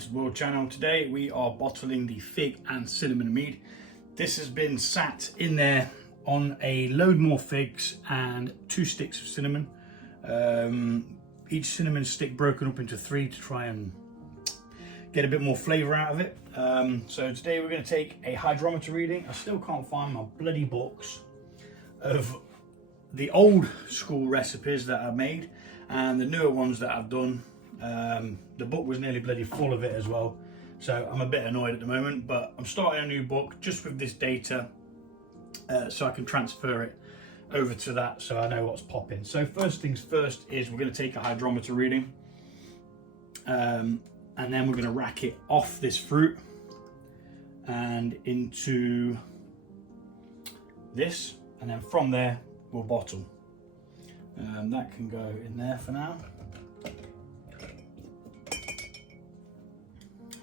Fermented World channel. Today we are bottling the fig and cinnamon mead. This has been sat in there on a load more figs and 2 sticks of cinnamon. Each cinnamon stick broken up into 3 to try and get a bit more flavour out of it. So today we're going to take a hydrometer reading. I still can't find my bloody books of the old school recipes that I've made and the newer ones that I've done. The book was nearly bloody full of it as well, so I'm a bit annoyed at the moment, but I'm starting a new book just with this data so I can transfer it over to that so I know what's popping. So first things first is we're going to take a hydrometer reading, and then we're going to rack it off this fruit and into this, and then from there we'll bottle. That can go in there for now.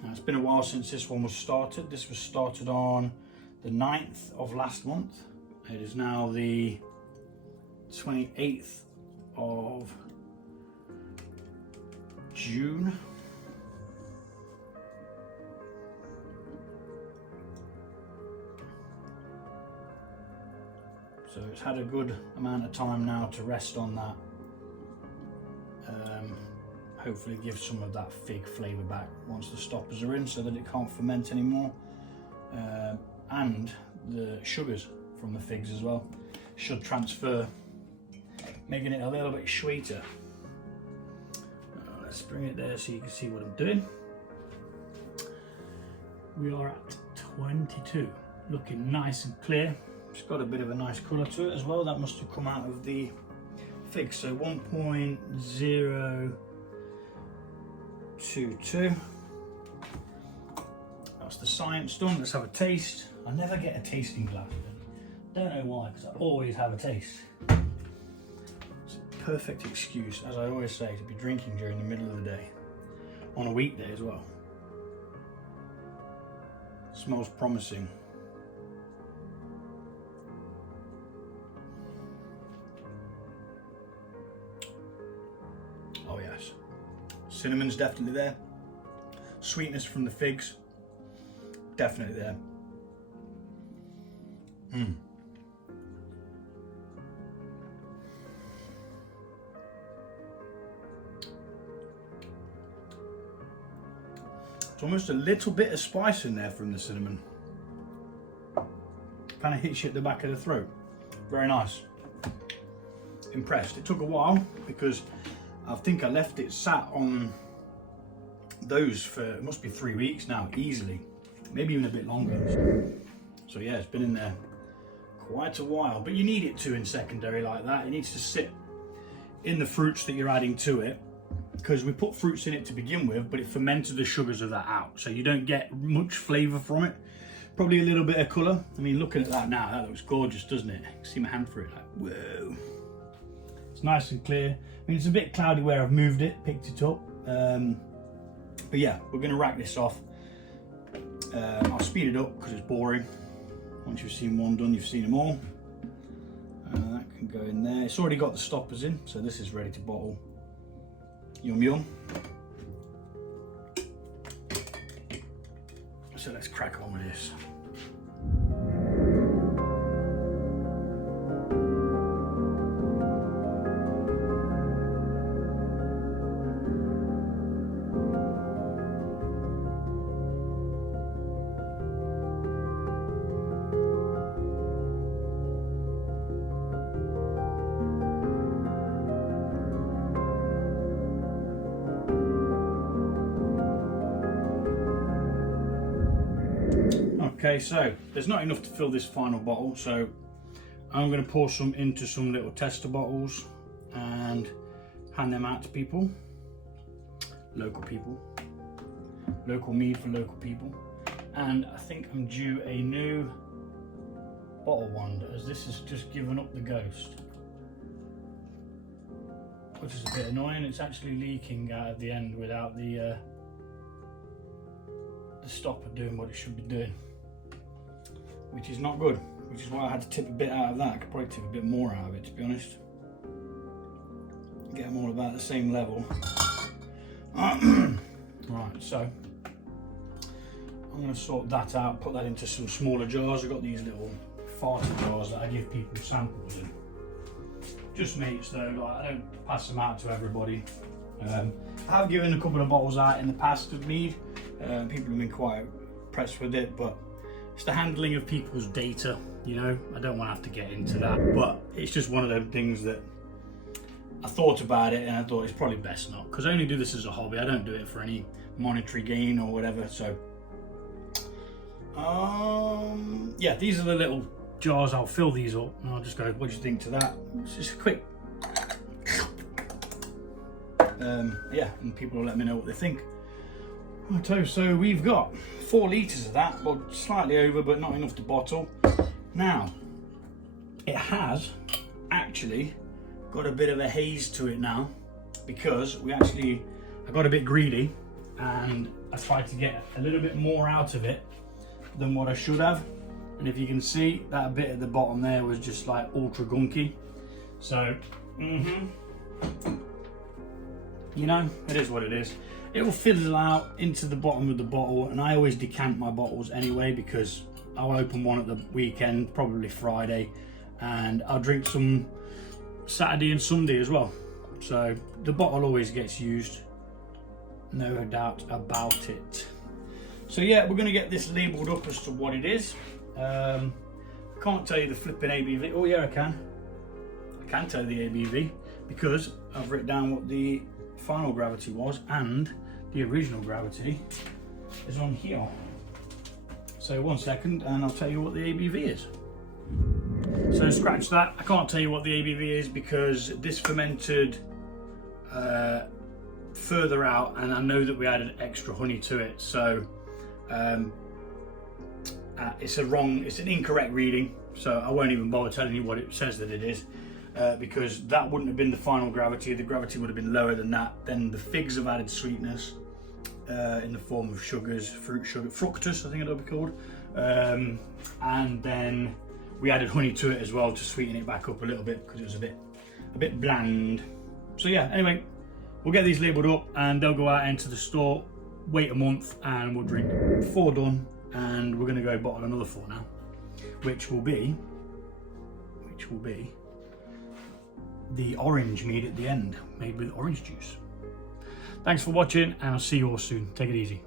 Now, it's been a while since this one was started. This was started on the 9th of last month. It is now the 28th of June. So it's had a good amount of time now to rest on that. Hopefully give some of that fig flavour back once the stoppers are in so that it can't ferment anymore. And the sugars from the figs as well should transfer, making it a little bit sweeter. Let's bring it there so you can see what I'm doing. We are at 22, looking nice and clear. It's got a bit of a nice colour to it as well. That must have come out of the fig. So 1.022. That's the science done. Let's have a taste. I never get a tasting glass. Don't know why, because I always have a taste. It's a perfect excuse, as I always say, to be drinking during the middle of the day, on a weekday as well. It smells promising. Oh yes, cinnamon's definitely there. Sweetness from the figs, definitely there. It's almost a little bit of spice in there from the cinnamon. Kind of hits you at the back of the throat. Very nice. Impressed. It took a while because I think I left it sat on those for, it must be 3 weeks now, easily. Maybe even a bit longer. So yeah, it's been in there quite a while, but you need it to in secondary like that. It needs to sit in the fruits that you're adding to it, because we put fruits in it to begin with, but it fermented the sugars of that out. So you don't get much flavour from it. Probably a little bit of colour. I mean, looking at that now, that looks gorgeous, doesn't it? You can see my hand through it, like, whoa. It's nice and clear. I mean, it's a bit cloudy where I've moved it, picked it up. But yeah, we're gonna rack this off. I'll speed it up because it's boring. Once you've seen one done, you've seen them all. That can go in there. It's already got the stoppers in, so this is ready to bottle. Yum yum. So let's crack on with this. Okay, so there's not enough to fill this final bottle, so I'm going to pour some into some little tester bottles and hand them out to people, local mead for local people. And I think I'm due a new bottle wand, as this has just given up the ghost, which is a bit annoying. It's actually leaking out at the end without the stopper doing what it should be doing, which is not good, which is why I had to tip a bit out of that. I could probably tip a bit more out of it, to be honest. Get them all about the same level. Right, so I'm going to sort that out, put that into some smaller jars. I've got these little farty jars that I give people samples in. Just mates though, like, I don't pass them out to everybody. I have given a couple of bottles out in the past of mead. People have been quite impressed with it, but it's the handling of people's data, you know. I don't want to have to get into that, but it's just one of those things that I thought about it and I thought it's probably best not, because I only do this as a hobby. I don't do it for any monetary gain or whatever. So yeah, these are the little jars. I'll fill these up and I'll just go, what do you think to that? It's just a quick yeah, and people will let me know what they think. Right, so we've got 4 litres of that, well, slightly over, but not enough to bottle. Now, it has actually got a bit of a haze to it now, because I got a bit greedy and I tried to get a little bit more out of it than what I should have. And if you can see, that bit at the bottom there was just like ultra gunky. So, you know, it is what it is. It will fizzle out into the bottom of the bottle, and I always decant my bottles anyway, because I'll open one at the weekend, probably Friday, and I'll drink some Saturday and Sunday as well. So the bottle always gets used, no doubt about it. So yeah, we're going to get this labelled up as to what it is. I can't tell you the flipping ABV. Oh yeah, I can tell you the ABV, because I've written down what the final gravity was, and the original gravity is on here. So 1 second and I'll tell you what the ABV is. So scratch that, I can't tell you what the ABV is because this fermented further out, and I know that we added extra honey to it, so it's an incorrect reading, so I won't even bother telling you what it says that it is. Because that wouldn't have been the final gravity. The gravity would have been lower than that. Then the figs have added sweetness in the form of sugars, fruit sugar, fructose I think it'll be called, and then we added honey to it as well to sweeten it back up a little bit, because it was a bit bland. So yeah, anyway, we'll get these labelled up and they'll go out into the store, wait a month, and we'll drink 4 done, and we're going to go bottle another 4 now, which will be the orange mead at the end, made with orange juice. Thanks for watching, and I'll see you all soon. Take it easy.